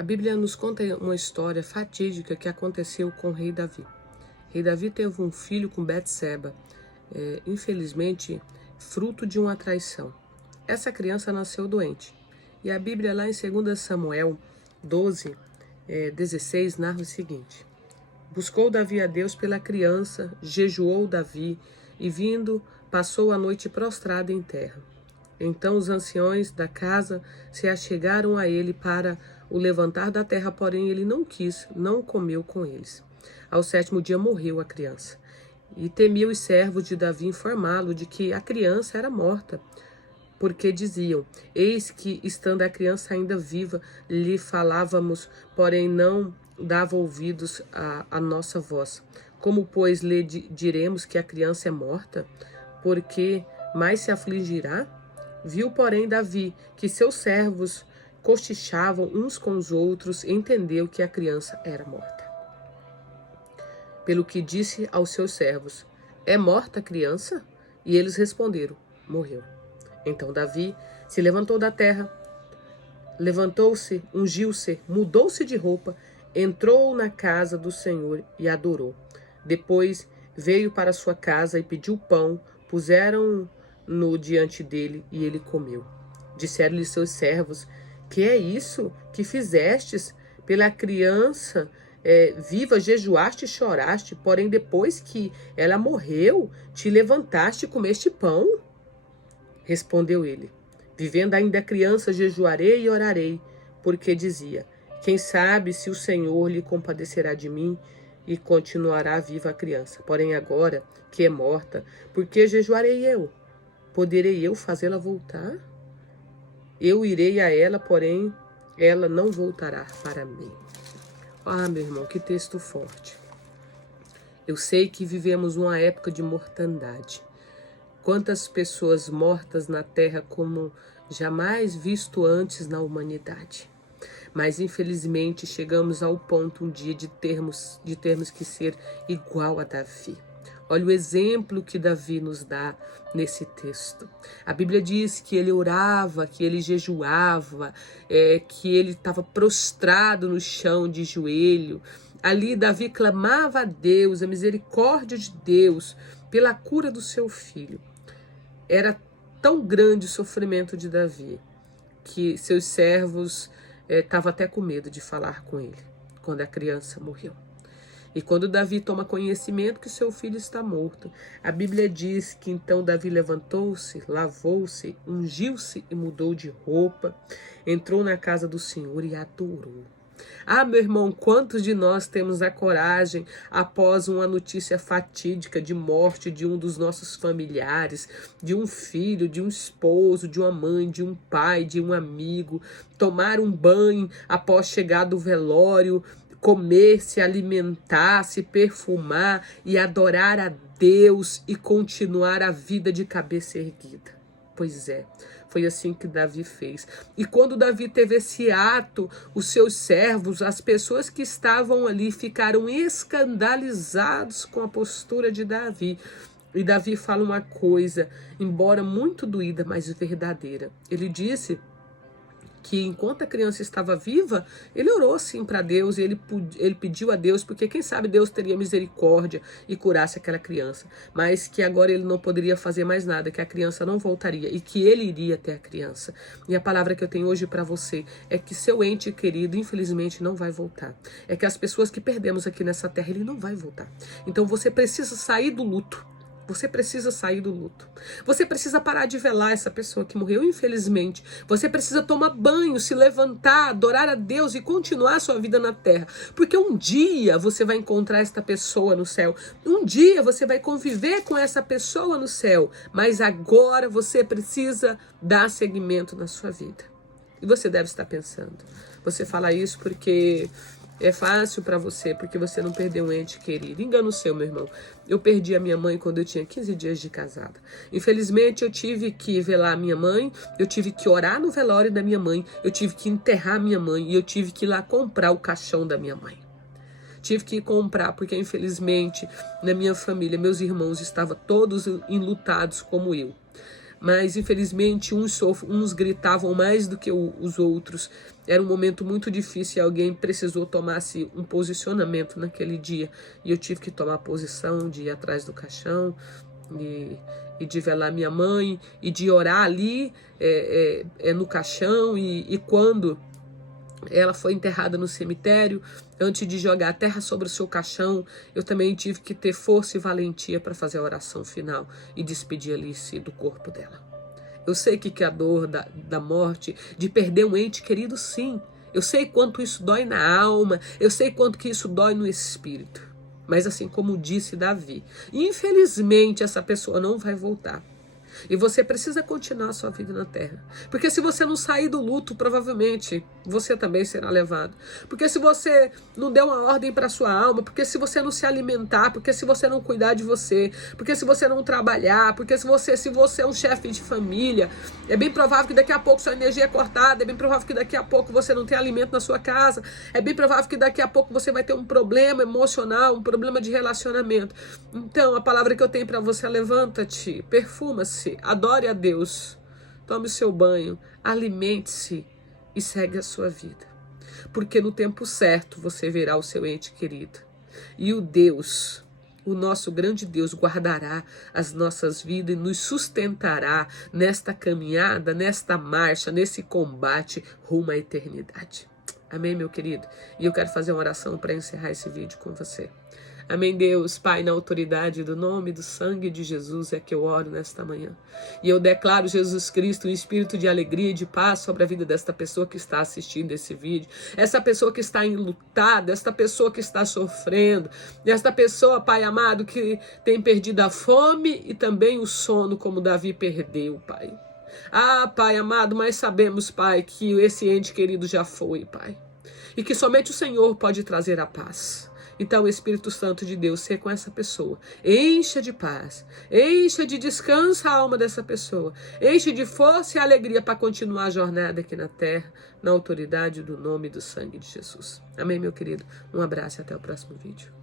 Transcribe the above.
A Bíblia nos conta uma história fatídica que aconteceu com o rei Davi. O rei Davi teve um filho com Betseba, infelizmente, fruto de uma traição. Essa criança nasceu doente. E a Bíblia lá em 2 Samuel 12, 16, narra o seguinte: Buscou Davi a Deus pela criança, jejuou Davi, e vindo, passou a noite prostrado em terra. Então os anciões da casa se achegaram a ele para o levantar da terra, porém ele não quis, não comeu com eles. Ao 7º dia morreu a criança. E temia os servos de Davi informá-lo de que a criança era morta, porque diziam: eis que, estando a criança ainda viva, lhe falávamos, porém não dava ouvidos à nossa voz. Como, pois, lhe diremos que a criança é morta? Porque mais se afligirá? Viu, porém, Davi que seus servos cochichavam uns com os outros e entendeu que a criança era morta. Pelo que disse aos seus servos: é morta a criança? E eles responderam: morreu. Então Davi se levantou da terra, levantou-se, ungiu-se, mudou-se de roupa, entrou na casa do Senhor e adorou. Depois veio para sua casa e pediu pão, puseram-no diante dele e ele comeu. Disseram-lhe seus servos: que é isso que fizestes pela criança viva? Jejuaste e choraste, porém depois que ela morreu, te levantaste e comeste pão? Respondeu ele: vivendo ainda a criança, jejuarei e orarei, porque dizia: quem sabe se o Senhor lhe compadecerá de mim e continuará viva a criança. Porém agora que é morta, por que jejuarei eu? Poderei eu fazê-la voltar? Eu irei a ela, porém ela não voltará para mim. Ah, meu irmão, que texto forte. Eu sei que vivemos uma época de mortandade. Quantas pessoas mortas na terra como jamais visto antes na humanidade. Mas infelizmente chegamos ao ponto um dia de termos que ser igual a Davi. Olha o exemplo que Davi nos dá nesse texto. A Bíblia diz que ele orava, que ele jejuava, que ele estava prostrado no chão de joelho. Ali Davi clamava a Deus, a misericórdia de Deus, pela cura do seu filho. Era tão grande o sofrimento de Davi que seus servos estavam até com medo de falar com ele quando a criança morreu. E quando Davi toma conhecimento que seu filho está morto, a Bíblia diz que então Davi levantou-se, lavou-se, ungiu-se e mudou de roupa, entrou na casa do Senhor e adorou. Ah, meu irmão, quantos de nós temos a coragem, após uma notícia fatídica de morte de um dos nossos familiares, de um filho, de um esposo, de uma mãe, de um pai, de um amigo, tomar um banho após chegar do velório, comer, se alimentar, se perfumar e adorar a Deus e continuar a vida de cabeça erguida? Pois é, foi assim que Davi fez. E quando Davi teve esse ato, os seus servos, as pessoas que estavam ali, ficaram escandalizados com a postura de Davi. E Davi fala uma coisa, embora muito doída, mas verdadeira. Ele disse que enquanto a criança estava viva, ele orou sim para Deus e ele pediu a Deus, porque quem sabe Deus teria misericórdia e curasse aquela criança, mas que agora ele não poderia fazer mais nada, que a criança não voltaria e que ele iria até a criança. E a palavra que eu tenho hoje para você é que seu ente querido, infelizmente, não vai voltar. É que as pessoas que perdemos aqui nessa terra, ele não vai voltar. Então você precisa sair do luto. Você precisa sair do luto. Você precisa parar de velar essa pessoa que morreu, infelizmente. Você precisa tomar banho, se levantar, adorar a Deus e continuar a sua vida na terra. Porque um dia você vai encontrar esta pessoa no céu. Um dia você vai conviver com essa pessoa no céu. Mas agora você precisa dar seguimento na sua vida. E você deve estar pensando. Você fala isso porque é fácil para você, porque você não perdeu um ente querido. Engano seu, meu irmão. Eu perdi a minha mãe quando eu tinha 15 dias de casada. Infelizmente, eu tive que velar a minha mãe, eu tive que orar no velório da minha mãe, eu tive que enterrar a minha mãe e eu tive que ir lá comprar o caixão da minha mãe. Tive que ir comprar, porque infelizmente, na minha família, meus irmãos estavam todos enlutados como eu. mas infelizmente uns gritavam mais do que os outros. Era um momento muito difícil e alguém precisou tomar-se um posicionamento naquele dia. E eu tive que tomar posição de ir atrás do caixão e de velar minha mãe e de orar ali no caixão. E quando ela foi enterrada no cemitério, antes de jogar a terra sobre o seu caixão, eu também tive que ter força e valentia para fazer a oração final e despedir Alice do corpo dela. Eu sei que a dor da morte, de perder um ente querido, sim. Eu sei quanto isso dói na alma, eu sei quanto que isso dói no espírito. Mas assim como disse Davi, infelizmente essa pessoa não vai voltar. E você precisa continuar a sua vida na terra. Porque se você não sair do luto, provavelmente você também será levado. Porque se você não der uma ordem para sua alma, porque se você não se alimentar, porque se você não cuidar de você, porque se você não trabalhar, porque se você é um chefe de família, é bem provável que daqui a pouco sua energia é cortada, é bem provável que daqui a pouco você não tenha alimento na sua casa, é bem provável que daqui a pouco você vai ter um problema emocional, um problema de relacionamento. Então, a palavra que eu tenho para você é: levanta-te, perfuma-se, adore a Deus, tome o seu banho, alimente-se e segue a sua vida. Porque no tempo certo você verá o seu ente querido. E o Deus, o nosso grande Deus, guardará as nossas vidas e nos sustentará nesta caminhada, nesta marcha, nesse combate rumo à eternidade. Amém, meu querido? E eu quero fazer uma oração para encerrar esse vídeo com você. Amém, Deus, Pai, na autoridade do nome e do sangue de Jesus é que eu oro nesta manhã. E eu declaro, Jesus Cristo, um espírito de alegria e de paz sobre a vida desta pessoa que está assistindo esse vídeo. Essa pessoa que está enlutada, esta pessoa que está sofrendo, esta pessoa, Pai amado, que tem perdido a fome e também o sono, como Davi perdeu, Pai. Ah, Pai amado, mas sabemos, Pai, que esse ente querido já foi, Pai. E que somente o Senhor pode trazer a paz. Então, o Espírito Santo de Deus, seja com essa pessoa. Encha de paz, encha de descanso a alma dessa pessoa. Enche de força e alegria para continuar a jornada aqui na terra, na autoridade do nome e do sangue de Jesus. Amém, meu querido? Um abraço e até o próximo vídeo.